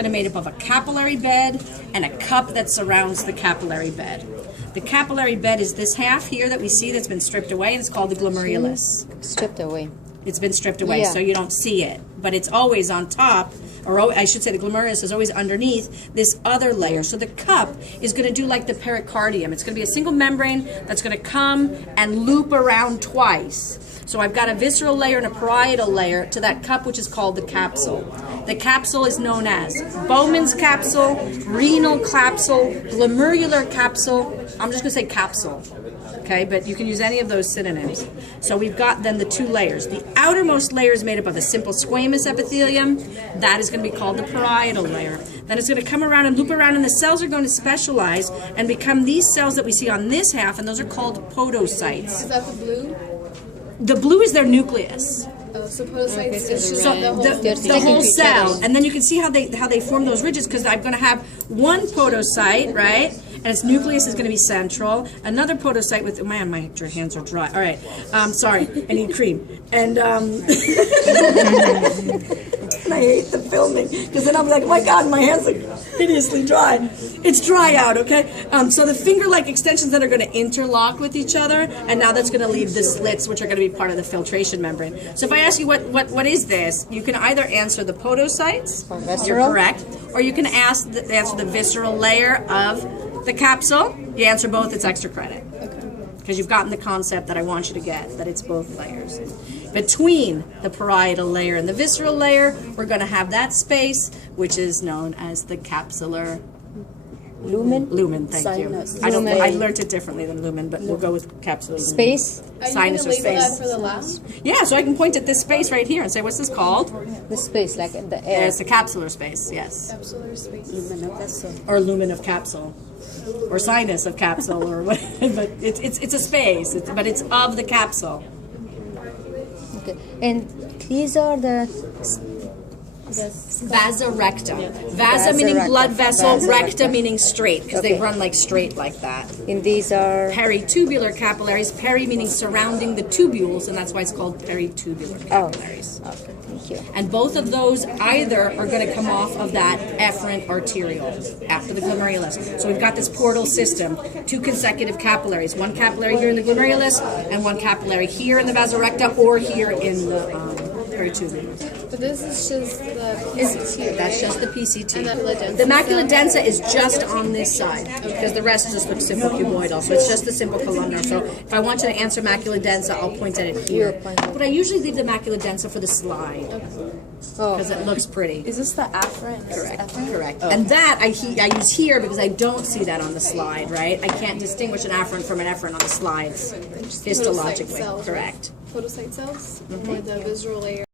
going to be made up of a capillary bed and a cup that surrounds the capillary bed. The capillary bed is this half here that we see that's been stripped away, and it's called the glomerulus. Stripped away. It's been stripped away, so you don't see it. But it's always on top, or I should say the glomerulus is always underneath this other layer. So the cup is going to do like the pericardium. It's going to be a single membrane that's going to come and loop around twice. So I've got a visceral layer and a parietal layer to that cup, which is called the capsule. The capsule is known as Bowman's capsule, renal capsule, glomerular capsule. I'm just going to say capsule, okay? But you can use any of those synonyms. So we've got then the two layers. The outermost layer is made up of a simple squamous epithelium. That is going to be called the parietal layer. Then it's going to come around and loop around, and the cells are going to specialize and become these cells that we see on this half, and those are called podocytes. Is that the blue? The blue is their nucleus. Oh, so podocytes is just So the whole cell, and then you can see how they form those ridges, because I'm going to have one podocyte, right? And its nucleus is going to be central. Another podocyte with, man, my hands are dry. All right, sorry, I need cream. And I hate the filming, because then I'm like, oh my God, my hands are hideously dry. It's dry out, okay? So the finger-like extensions that are going to interlock with each other, and now that's going to leave the slits, which are going to be part of the filtration membrane. So if I ask you what is this, you can either answer the podocytes, you're correct, or you can answer the visceral layer of the capsule. You answer both, it's extra credit. Because you've gotten the concept that I want you to get, that it's both layers. Between the parietal layer and the visceral layer, we're going to have that space, which is known as the capsular lumen. Lumen, thank you. I learned it differently than lumen, but we'll go with capsular lumen. Space. Sinus or space. That for the last? Yeah, so I can point at this space right here and say, what's this called? The space, like in the air. It's the capsular space, yes. Capsular space. Or lumen of capsule. Or sinus of capsule, or what? But it's a space, but it's of the capsule. Okay. And these are the Vasorecta. Vasa meaning blood vessel, recta meaning straight, because they run like straight like that. And these are Peritubular capillaries, peri meaning surrounding the tubules, and that's why it's called peritubular capillaries. okay, thank you. And both of those either are going to come off of that efferent arteriole after the glomerulus. So we've got this portal system, two consecutive capillaries, one capillary here in the glomerulus and one capillary here in the vasorecta or here in the peritubular. But this is just the PCT, That's just the PCT. And The macula densa is just on this side, because the rest just looks simple cuboidal. So it's just the simple columnar. So if I want you to answer macula densa, I'll point at it here. But I usually leave the macula densa for the slide, because it looks pretty. Is this the afferent? Correct. And that I use here because I don't see that on the slide, right? I can't distinguish an afferent from an efferent on the slides histologically. Cells, correct. Podocyte cells? Or the visceral layer?